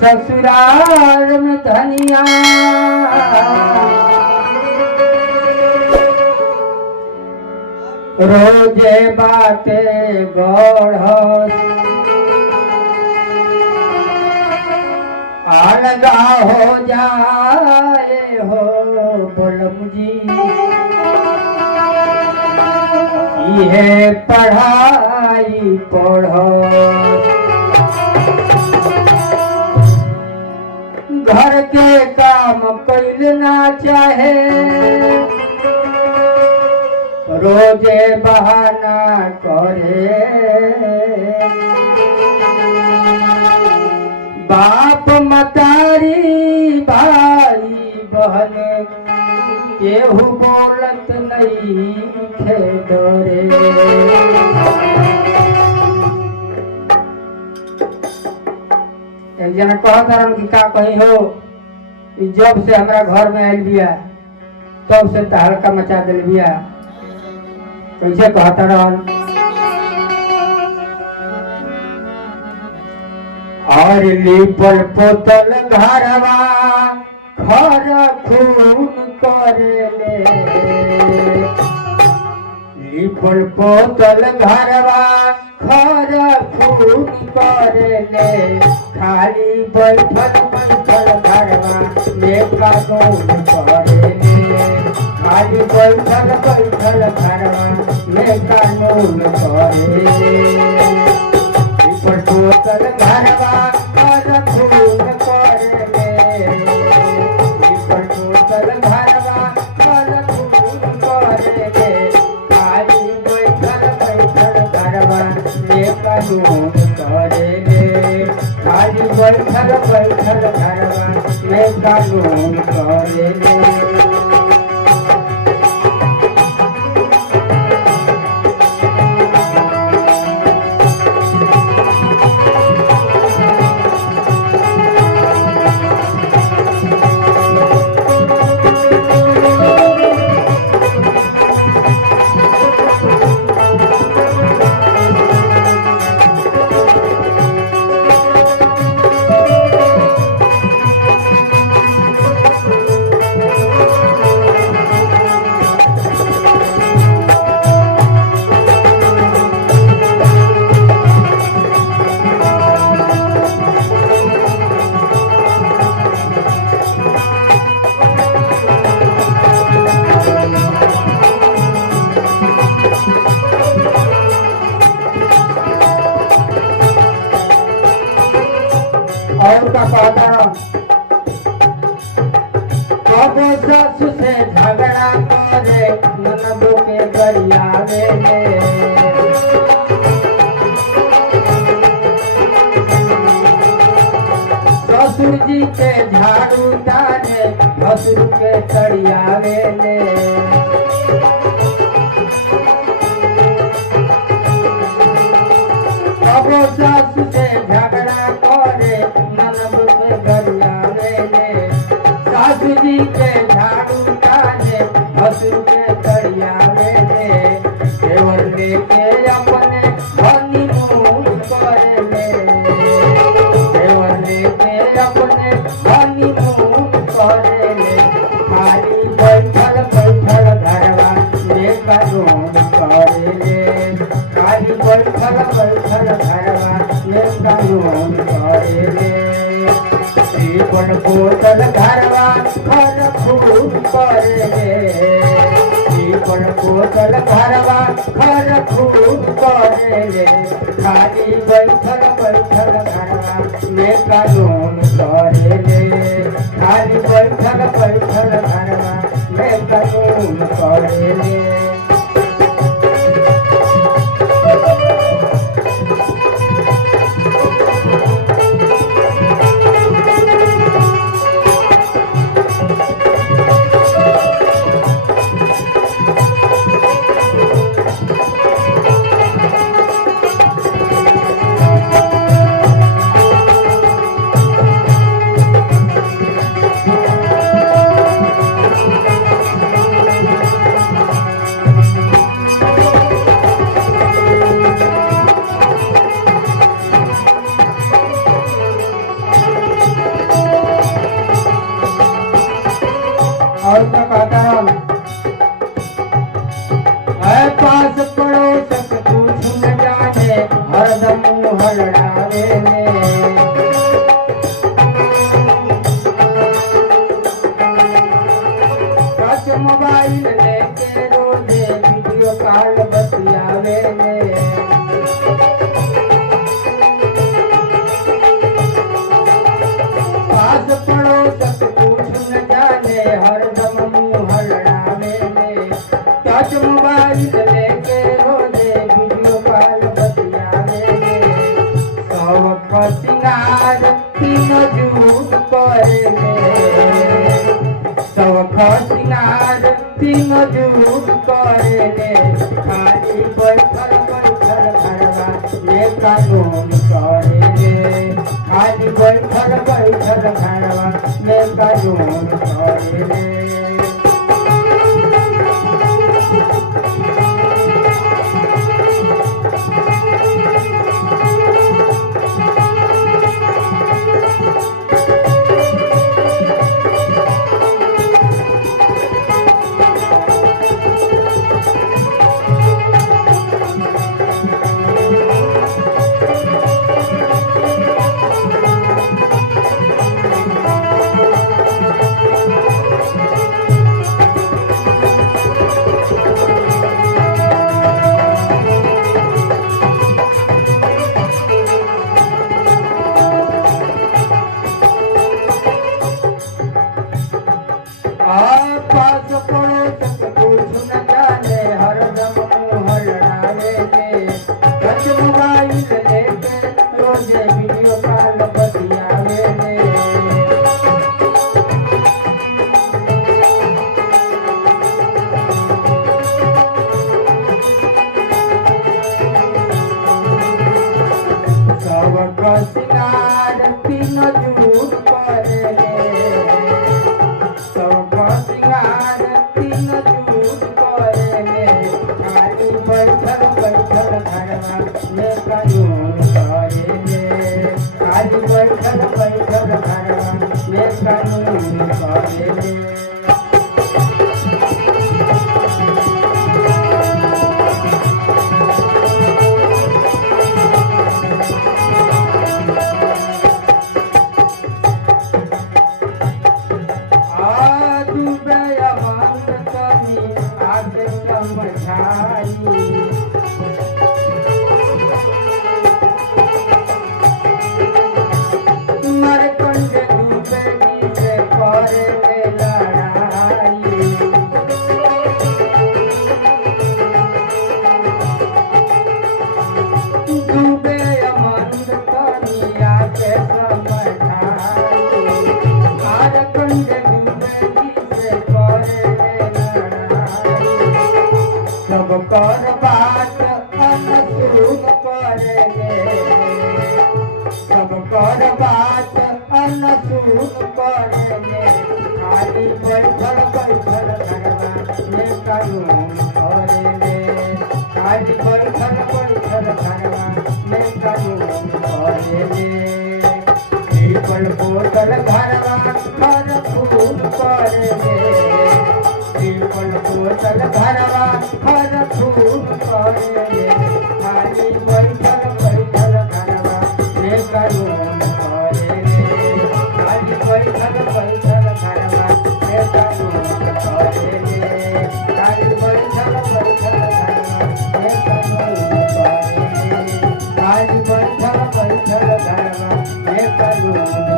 ससुराल में धनिया रोजे बाटे गढ़ अलगा हो जाए हो बोलम जी ये पढ़ाई पढ़ो घर के काम कैल ना चाहे रोजे बहाना करे बाप मतारी भाई बहन केहू बोलत नहीं खे डरे एक जना कहत कि का कही हो जब से हमरा घर में आयल बिया तब से तहलका मचा दिल बिया कैसे कहता रहन और लिपल पोतल घरवा खर खून करेले लिपल पोतल घरवा खर खून करेले खाली बैठल बैठल घरवा में कानून करेले खाली बैठल बैठल घरवा में कानून करेले लिपल पोतल घरवा खर खून करेले लिपल पोतल घरवा खर खून करेले खाली बैठल बैठल घरवा में कानून करेले खाली बैठल बैठल घरवा में कानून करेले और का कहता कब ससु से झगड़ा करे ननदों के गरियावे ससुर जी के झाड़ू डाले ससुर के तड़ियावे कब ससु से झगड़ा करे सासू जी के झाड़ू डाले ससुर के तड़ियावे देवर लेके अपने हनीमून करेले देवर लेके अपने हनीमून करेले खाली बैठल बैठल घरवा में कानून करेले खाली बैठल बैठल घरवा में कानून करेले लिपल पोतल घरवा खर खून करेले लिपल पोतल घरवा खर खून करेले खाली बैठल बैठल घरवा में कानून करेले खाली बैठल बैठल घरवा में कानून करेले और क्या कहता हम है पास पड़ोस कुछ न जाने हरदम मुँह लड़ावे में टच मोबाइल लेके रोजे वीडियो कॉल बतियावे में पास पड़ोस कुछ न जाने हरदम मुँह लड़ावे में टच मोबाइल लेके रोजे वीडियो कॉल बतियावे में सब खसिंगार तीन झूठ करे में सब खसिंगार तीन झूठ करे में खाली बैठल बैठल घरवा में कानून करे में खाली बैठल बैठल घरवा में कानून करे में पास पड़ोस कुछ न जाने हरदम मुँह लड़ावे में टच मोबाइल लेके रोजे वीडियो कॉल बतियावे में सब खसिंगार तीन झूठ करे सब खसिंगार तीन झूठ करे में खाली बैठल बैठल घरवा में कानून करे में खाली बैठल बैठल घरवा में कानून करे में सब कर बात अनसुन करेंगे सब कर बात अनसुन करेंगे खाली बैठल बैठल घरवा में कानून करेंगे खाली बैठल बैठल घरवा में कानून करेंगे पीपल बोतल घरवा हर फूल करेंगे पीपल बोतल घरवा हर फूल करेंगे खाली बैठल बैठल घरवा में कानून करेंगे खाली बैठल बैठल घरवा में कानून करेंगे खाली बैठल बैठल घरवा में कानून करेंगे खाली बैठल बैठल घरवा में कानून